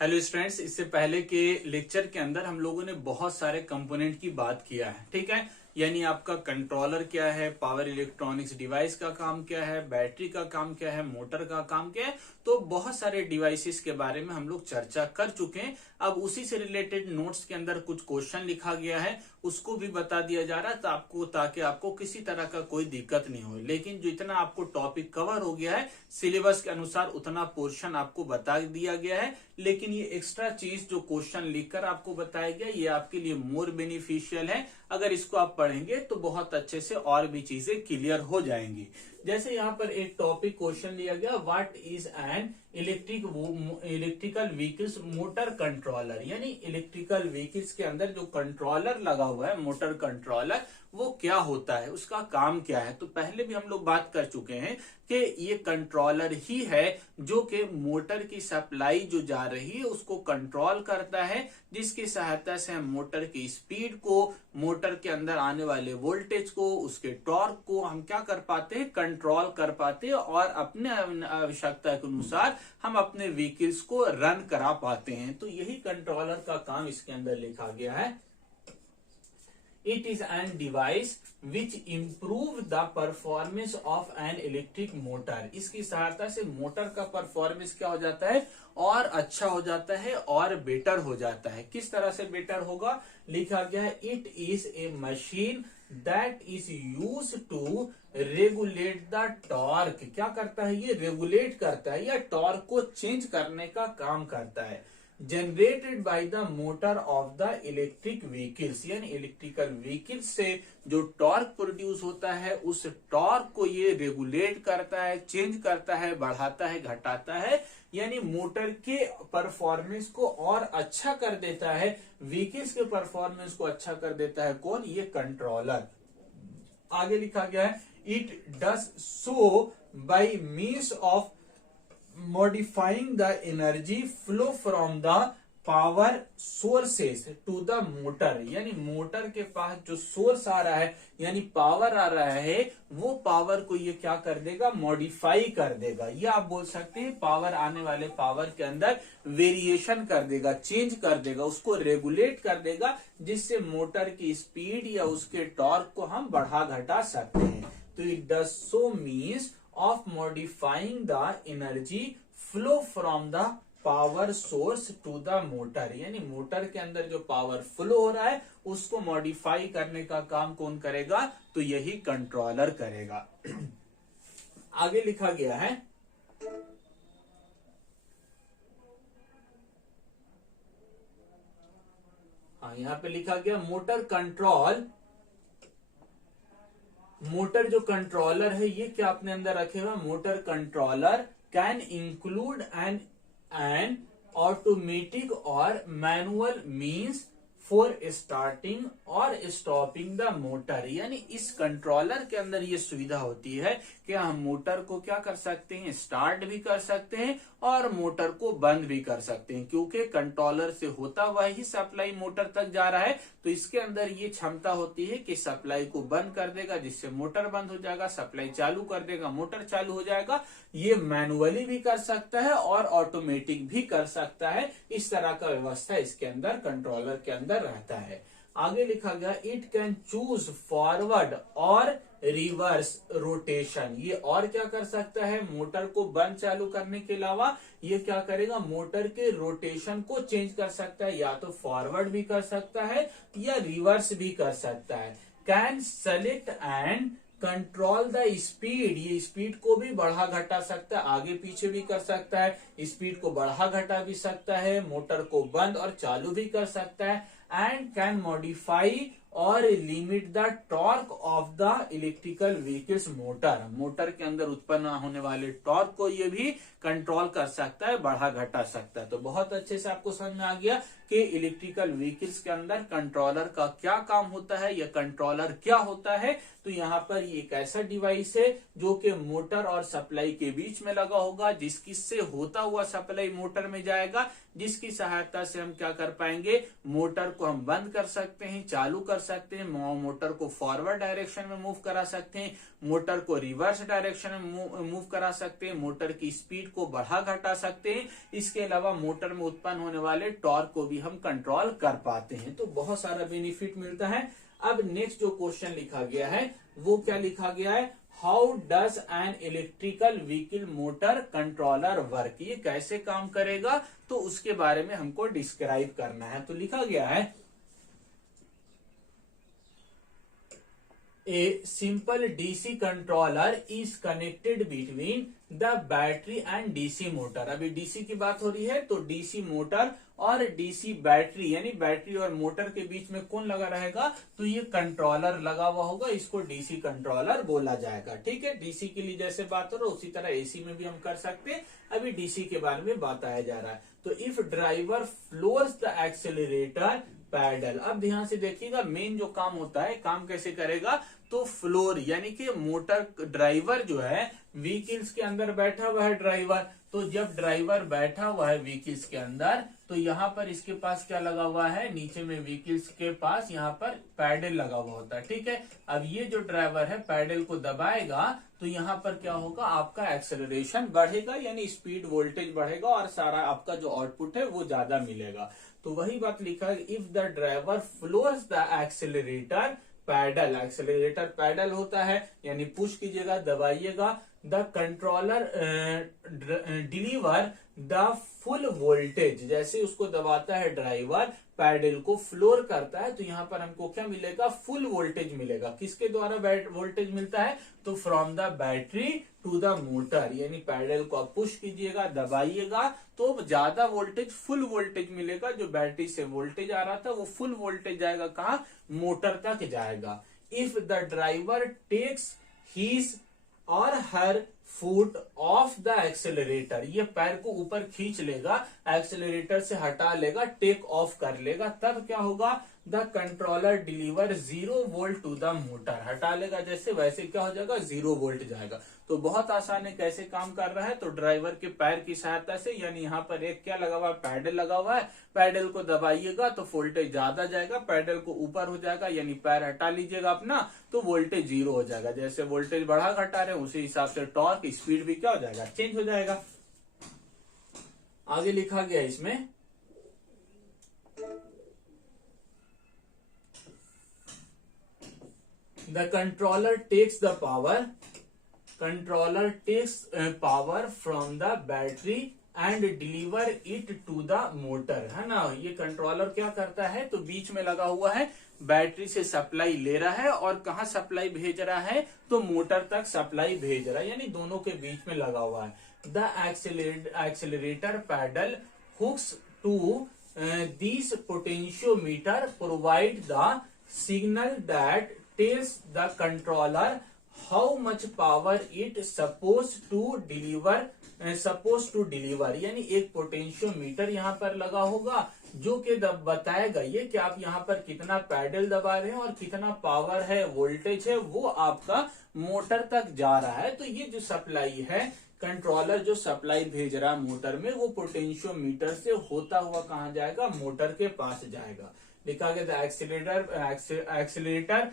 Hello students, इससे पहले के लेक्चर के अंदर हम लोगों ने बहुत सारे कंपोनेंट की बात किया है। ठीक है, यानी आपका कंट्रोलर क्या है, पावर इलेक्ट्रॉनिक्स डिवाइस का काम क्या है, बैटरी का काम क्या है, मोटर का काम क्या है। तो बहुत सारे डिवाइसेस के बारे में हम लोग चर्चा कर चुके हैं। अब उसी से रिलेटेड नोट्स के अंदर कुछ क्वेश्चन लिखा गया है, उसको भी बता दिया जा रहा है ताकि आपको किसी तरह का कोई दिक्कत नहीं हो। लेकिन जो इतना आपको टॉपिक कवर हो गया है सिलेबस के अनुसार उतना पोर्शन आपको बता दिया गया है। लेकिन ये एक्स्ट्रा चीज जो क्वेश्चन लिखकर आपको बताया गया ये आपके लिए मोर बेनिफिशियल है। अगर इसको आप पढ़ेंगे तो बहुत अच्छे से और भी चीजें क्लियर हो जाएंगी। जैसे यहाँ पर एक टॉपिक क्वेश्चन लिया गया, what is an electrical vehicles motor controller, यानी इलेक्ट्रिकल व्हीकल्स के अंदर जो कंट्रोलर लगा हुआ है मोटर कंट्रोलर वो क्या होता है, उसका काम क्या है। तो पहले भी हम लोग बात कर चुके हैं कि ये कंट्रोलर ही है जो कि मोटर की सप्लाई जो जा रही है उसको कंट्रोल करता है, जिसकी सहायता से हम मोटर की स्पीड को, मोटर के अंदर आने वाले वोल्टेज को, उसके टॉर्क को हम क्या कर पाते हैं, कंट्रोल कर पाते हैं और अपने आवश्यकता के अनुसार हम अपने व्हीकल्स को रन करा पाते हैं। तो यही कंट्रोलर का काम इसके अंदर लिखा गया है। It is an device which improve the performance of an electric motor। इसकी सहायता से मोटर का परफॉर्मेंस क्या हो जाता है, और अच्छा हो जाता है और बेटर हो जाता है। किस तरह से बेटर होगा, लिखा गया है it is a machine that is use to regulate the torque. क्या करता है, ये रेगुलेट करता है या टॉर्क को चेंज करने का काम करता है। Generated by the motor of the electric vehicles, यानी इलेक्ट्रिकल व्हीकल्स से जो टॉर्क प्रोड्यूस होता है उस टॉर्क को ये रेगुलेट करता है, चेंज करता है, बढ़ाता है, घटाता है, यानी मोटर के परफॉर्मेंस को और अच्छा कर देता है, व्हीकल्स के परफॉर्मेंस को अच्छा कर देता है। कौन, ये कंट्रोलर। आगे लिखा गया है it does so by means of modifying the energy flow from the power sources to the motor, यानी मोटर के पास जो सोर्स आ रहा है यानी पावर आ रहा है वो पावर को ये क्या कर देगा, मॉडिफाई कर देगा। ये आप बोल सकते हैं पावर, आने वाले पावर के अंदर वेरिएशन कर देगा, चेंज कर देगा, उसको रेगुलेट कर देगा, जिससे मोटर की स्पीड या उसके टॉर्क को हम बढ़ा घटा सकते हैं। तो it does so means of modifying the energy flow from the power source to the motor, यानी मोटर के अंदर जो पावर फ्लो हो रहा है उसको मॉडिफाई करने का काम कौन करेगा, तो यही कंट्रोलर करेगा। आगे लिखा गया है यहां पे लिखा गया मोटर जो कंट्रोलर है ये क्या अपने अंदर रखेगा, motor controller can include N automatic और मैनुअल मींस फॉर स्टार्टिंग और स्टॉपिंग द मोटर, यानी इस कंट्रोलर के अंदर ये सुविधा होती है कि हम मोटर को क्या कर सकते हैं, स्टार्ट भी कर सकते हैं और मोटर को बंद भी कर सकते हैं। क्योंकि कंट्रोलर से होता हुआ ही सप्लाई मोटर तक जा रहा है तो इसके अंदर ये क्षमता होती है कि सप्लाई को बंद कर देगा जिससे मोटर बंद हो जाएगा, सप्लाई चालू कर देगा मोटर चालू हो जाएगा। ये मैनुअली भी कर सकता है और ऑटोमेटिक भी कर सकता है। इस तरह का व्यवस्था इसके अंदर कंट्रोलर के अंदर रहता है। आगे लिखा गया इट कैन चूज फॉरवर्ड और रिवर्स रोटेशन। ये और क्या कर सकता है, मोटर को बंद चालू करने के अलावा ये क्या करेगा, मोटर के रोटेशन को चेंज कर सकता है, या तो फॉरवर्ड भी कर सकता है या रिवर्स भी कर सकता है। Can select and control the speed, ये स्पीड को भी बढ़ा घटा सकता है, आगे पीछे भी कर सकता है, स्पीड को बढ़ा घटा भी सकता है, मोटर को बंद और चालू भी कर सकता है। एंड कैन मॉडिफाई और limit the torque of the electrical vehicles motor, motor के अंदर उत्पन्न होने वाले टॉर्क को ये भी कंट्रोल कर सकता है, बढ़ा घटा सकता है। तो बहुत अच्छे से आपको समझ में आ गया कि इलेक्ट्रिकल व्हीकल्स के अंदर कंट्रोलर का क्या काम होता है या कंट्रोलर क्या होता है। तो यहाँ पर ये एक ऐसा डिवाइस है जो कि मोटर और सप्लाई के बीच में लगा होगा, जिससे होता हुआ सप्लाई मोटर में जाएगा, जिसकी सहायता से हम क्या कर पाएंगे, मोटर को हम बंद कर सकते हैं, चालू कर कर सकते हैं, मोटर को फॉरवर्ड डायरेक्शन में मूव करा सकते हैं, मोटर को रिवर्स डायरेक्शन में मूव करा सकते हैं, मोटर की स्पीड को बढ़ा घटा सकते हैं। इसके अलावा मोटर में उत्पन्न होने वाले टॉर्क को भी हम कंट्रोल कर पाते हैं। तो बहुत सारा बेनिफिट मिलता है। अब नेक्स्ट जो क्वेश्चन लिखा गया है वो क्या लिखा गया है, how does an electrical vehicle motor controller work, ये कैसे काम करेगा, तो उसके बारे में हमको डिस्क्राइब करना है। तो लिखा गया है A simple DC controller is connected between the battery and DC motor। अभी DC की बात हो रही है तो DC मोटर और DC बैटरी यानी बैटरी और मोटर के बीच में कौन लगा रहेगा, तो ये कंट्रोलर लगा हुआ होगा, इसको DC कंट्रोलर बोला जाएगा। ठीक है, DC के लिए जैसे बात हो रहा है उसी तरह AC में भी हम कर सकते हैं। अभी DC के बारे में बताया जा रहा है। तो if driver floors the accelerator pedal, अब ध्यान से देखिएगा मेन जो काम होता है, काम कैसे करेगा, तो फ्लोर यानी कि मोटर ड्राइवर जो है व्हीकल्स के अंदर बैठा हुआ है ड्राइवर, तो जब ड्राइवर बैठा हुआ है व्हीकल्स के अंदर तो यहाँ पर इसके पास क्या लगा हुआ है, नीचे में व्हीकल्स के पास यहाँ पर पैडल लगा हुआ होता है। ठीक है, अब ये जो ड्राइवर है पैडल को दबाएगा तो यहाँ पर क्या होगा, आपका एक्सेलरेशन बढ़ेगा यानी स्पीड वोल्टेज बढ़ेगा और सारा आपका जो आउटपुट है वो ज्यादा मिलेगा। तो वही बात लिखा है, if the driver floors the accelerator pedal, accelerator pedal होता है यानी पुश कीजिएगा दबाइएगा, the controller deliver the full voltage, जैसे उसको दबाता है ड्राइवर पैडल को फ्लोर करता है तो यहाँ पर हमको क्या मिलेगा, फुल वोल्टेज मिलेगा। किसके द्वारा वोल्टेज मिलता है, तो from the battery to the motor, यानी पैडल को आप पुश कीजिएगा दबाइएगा तो ज्यादा वोल्टेज फुल वोल्टेज मिलेगा। जो बैटरी से वोल्टेज आ रहा था वो फुल वोल्टेज जाएगा कहाँ, मोटर तक जाएगा। If the driver takes his or her foot off the accelerator, ये पैर को ऊपर खींच लेगा, एक्सेलरेटर से हटा लेगा, टेक ऑफ कर लेगा, तब क्या होगा, the controller deliver 0 volt to the motor, हटा लेगा जैसे वैसे क्या हो जाएगा, 0 वोल्ट जाएगा। तो बहुत आसान है, कैसे काम कर रहा है, तो ड्राइवर के पैर की सहायता से, यानी यहाँ पर एक क्या लगा हुआ है, पैडल लगा हुआ है, पैडल को दबाइएगा तो वोल्टेज ज्यादा जाएगा, पैडल को ऊपर हो जाएगा यानी पैर हटा लीजिएगा अपना तो वोल्टेज 0 हो जाएगा। जैसे वोल्टेज बढ़ा घटा रहे उसी हिसाब से टॉर्क स्पीड भी क्या हो जाएगा, चेंज हो जाएगा। आगे लिखा गया इसमें, the controller takes power from the battery and deliver it to the motor, है ना। ये कंट्रोलर क्या करता है, तो बीच में लगा हुआ है, बैटरी से सप्लाई ले रहा है और कहाँ सप्लाई भेज रहा है, तो मोटर तक सप्लाई भेज रहा है, यानी दोनों के बीच में लगा हुआ है। The accelerator pedal hooks to this potentiometer provide the signal that tells the controller how much power it supposed to deliver, यानी एक पोटेंशियोमीटर यहाँ पर लगा होगा जो कि बताएगा ये कि आप यहाँ पर कितना पैडल दबा रहे हैं और कितना पावर है, वोल्टेज है, वो आपका मोटर तक जा रहा है। तो ये जो सप्लाई है, कंट्रोलर जो सप्लाई भेज रहा है मोटर में, वो पोटेंशियोमीटर से होता हुआ कहाँ जाएगा, मोटर के पास जाएगा। लिखा गया accelerator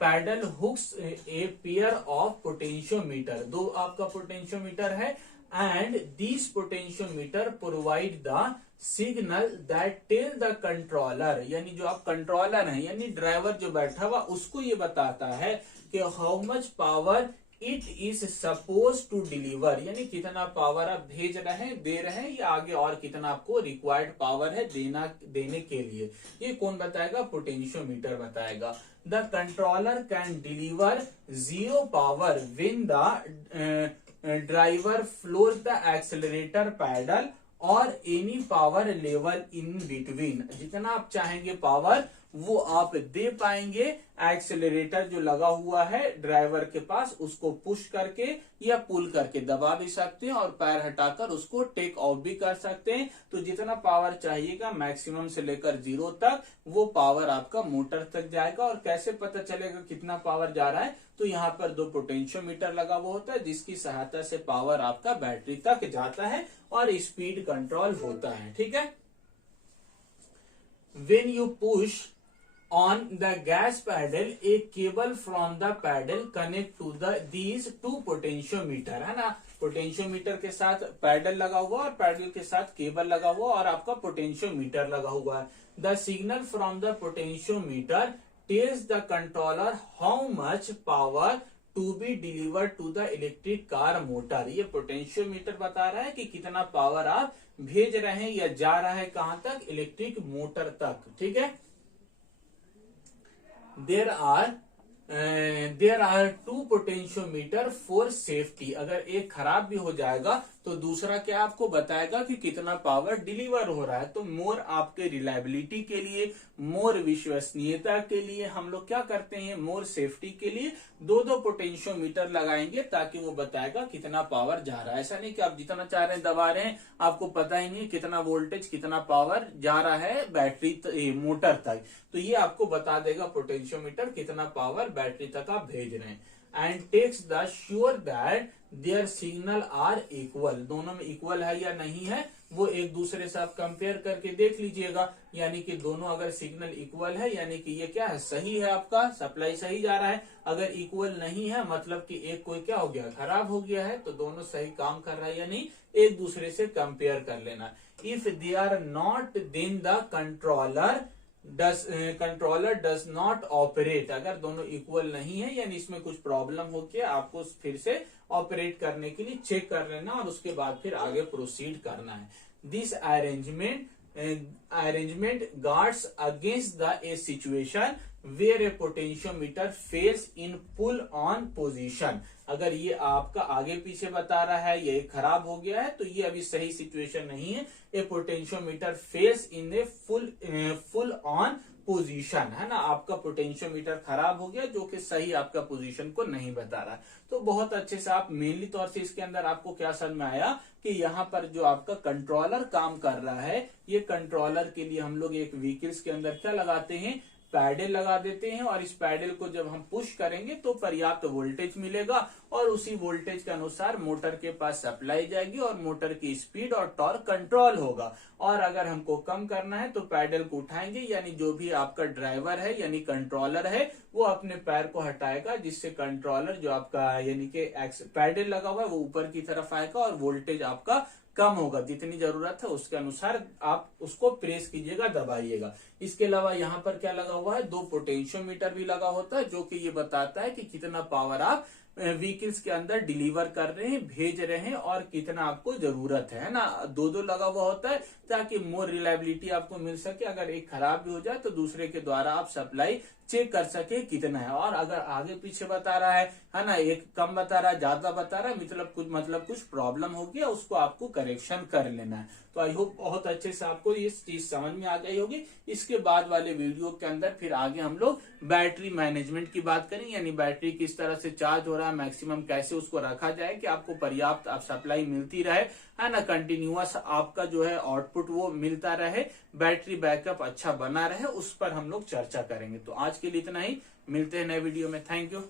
pedal hooks a pair of potentiometer, दो आपका पोटेंशियोमीटर है, and this potentiometer provide the signal that tell the controller, यानी जो आप कंट्रोलर है यानी ड्राइवर जो बैठा हुआ उसको ये बताता है कि how much power it is suppose to deliver, यानी कितना पावर आप भेज रहे हैं, दे रहे हैं, या आगे और कितना आपको रिक्वायर्ड पावर है देने के लिए, ये कौन बताएगा, पोटेंशियोमीटर बताएगा। The controller can deliver 0 power when the driver floors the accelerator pedal or any power level in between, जितना आप चाहेंगे पावर वो आप दे पाएंगे। एक्सेलरेटर जो लगा हुआ है ड्राइवर के पास उसको पुश करके या पुल करके दबा भी सकते हैं और पैर हटाकर उसको टेक ऑफ भी कर सकते हैं। तो जितना पावर चाहिएगा मैक्सिमम से लेकर 0 तक वो पावर आपका मोटर तक जाएगा। और कैसे पता चलेगा कितना पावर जा रहा है, तो यहाँ पर 2 पोटेंशियोमीटर लगा हुआ होता है जिसकी सहायता से पावर आपका बैटरी तक जाता है और स्पीड कंट्रोल होता है। ठीक है, when you push on the gas pedal a cable from the pedal connect to these two potentiometer, है ना। पोटेंशियोमीटर के साथ पैडल लगा हुआ और पैडल के साथ केबल लगा हुआ और आपका पोटेंशियोमीटर लगा हुआ है। The signal from the potentiometer tells the controller how much power to be delivered to the electric car motor. ये पोटेंशियोमीटर बता रहा है कि कितना पावर आप भेज रहे हैं या जा रहा है कहां तक, इलेक्ट्रिक मोटर तक, ठीक है। There are two potentiometer for safety. अगर एक खराब भी हो जाएगा तो दूसरा क्या आपको बताएगा कि कितना पावर डिलीवर हो रहा है। तो मोर आपके रिलायबिलिटी के लिए, मोर विश्वसनीयता के लिए हम लोग क्या करते हैं, मोर सेफ्टी के लिए दो दो पोटेंशियोमीटर लगाएंगे ताकि वो बताएगा कितना पावर जा रहा है। ऐसा नहीं कि आप जितना चाह रहे हैं दबा रहे हैं, आपको पता ही नहीं कितना वोल्टेज कितना पावर जा रहा है बैटरी मोटर तक। तो ये आपको बता देगा पोटेंशियोमीटर कितना पावर बैटरी तक आप भेज रहे हैं। And takes the sure that their signal are equal. दोनों में इक्वल है या नहीं है वो एक दूसरे से आप कंपेयर करके देख लीजिएगा। यानी कि दोनों अगर सिग्नल इक्वल है यानी कि ये क्या है, सही है, आपका सप्लाई सही जा रहा है। अगर इक्वल नहीं है मतलब कि एक कोई क्या हो गया, खराब हो गया है। तो दोनों सही काम कर रहा है या नहीं, एक दूसरे से कंपेयर कर लेना। If they are not then the controller does not operate. अगर दोनों इक्वल नहीं है यानी इसमें कुछ प्रॉब्लम हो के आपको फिर से ऑपरेट करने के लिए चेक कर लेना और उसके बाद फिर आगे प्रोसीड करना है। This arrangement guards against the a situation where a potentiometer fails in full on position. अगर ये आपका आगे पीछे बता रहा है, ये खराब हो गया है, तो ये अभी सही सिचुएशन नहीं है। A potentiometer fails in a full on position, है ना। आपका पोटेंशियोमीटर खराब हो गया जो कि सही आपका पोजीशन को नहीं बता रहा। तो बहुत अच्छे से आप मेनली तौर से इसके अंदर आपको क्या समझ में आया कि यहाँ पर जो आपका कंट्रोलर काम कर रहा है, ये कंट्रोलर के लिए हम लोग एक व्हीकल्स के अंदर क्या लगाते हैं, पैडल लगा देते हैं। और इस पैडल को जब हम पुश करेंगे तो पर्याप्त वोल्टेज मिलेगा और उसी वोल्टेज के अनुसार मोटर के पास सप्लाई जाएगी और मोटर की स्पीड और टॉर्क कंट्रोल होगा। और अगर हमको कम करना है तो पैडल को उठाएंगे, यानी जो भी आपका ड्राइवर है यानी कंट्रोलर है वो अपने पैर को हटाएगा, जिससे कंट्रोलर जो आपका यानी कि पैडल लगा हुआ है वो ऊपर की तरफ आएगा और वोल्टेज आपका कम होगा। जितनी जरूरत है उसके अनुसार आप उसको प्रेस कीजिएगा, दबाइएगा। इसके अलावा यहाँ पर क्या लगा हुआ है, दो पोटेंशियोमीटर भी लगा होता है जो कि ये बताता है कि कितना पावर आप व्हीकल्स के अंदर डिलीवर कर रहे हैं, भेज रहे हैं और कितना आपको जरूरत है ना। दो दो लगा हुआ होता है ताकि मोर रिलायबिलिटी आपको मिल सके। अगर एक खराब भी हो जाए तो दूसरे के द्वारा आप सप्लाई चेक कर सके कितना है। और अगर आगे पीछे बता रहा है ना, एक कम बता रहा है, ज्यादा बता रहा है, मतलब कुछ प्रॉब्लम हो गया, उसको आपको करेक्शन कर लेना है। तो आई होप बहुत अच्छे से आपको ये चीज समझ में आ गई होगी। इसके बाद वाले वीडियो के अंदर फिर आगे हम लोग बैटरी मैनेजमेंट की बात करेंगे, यानी बैटरी किस तरह से चार्ज हो रहा है, मैक्सिमम कैसे उसको रखा जाए कि आपको पर्याप्त सप्लाई मिलती रहे, है ना, कंटिन्यूअस आपका जो है आउटपुट वो मिलता रहे, बैटरी बैकअप अच्छा बना रहे, उस पर हम लोग चर्चा करेंगे। तो आज के लिए इतना ही, मिलते हैं नए वीडियो में। Thank you.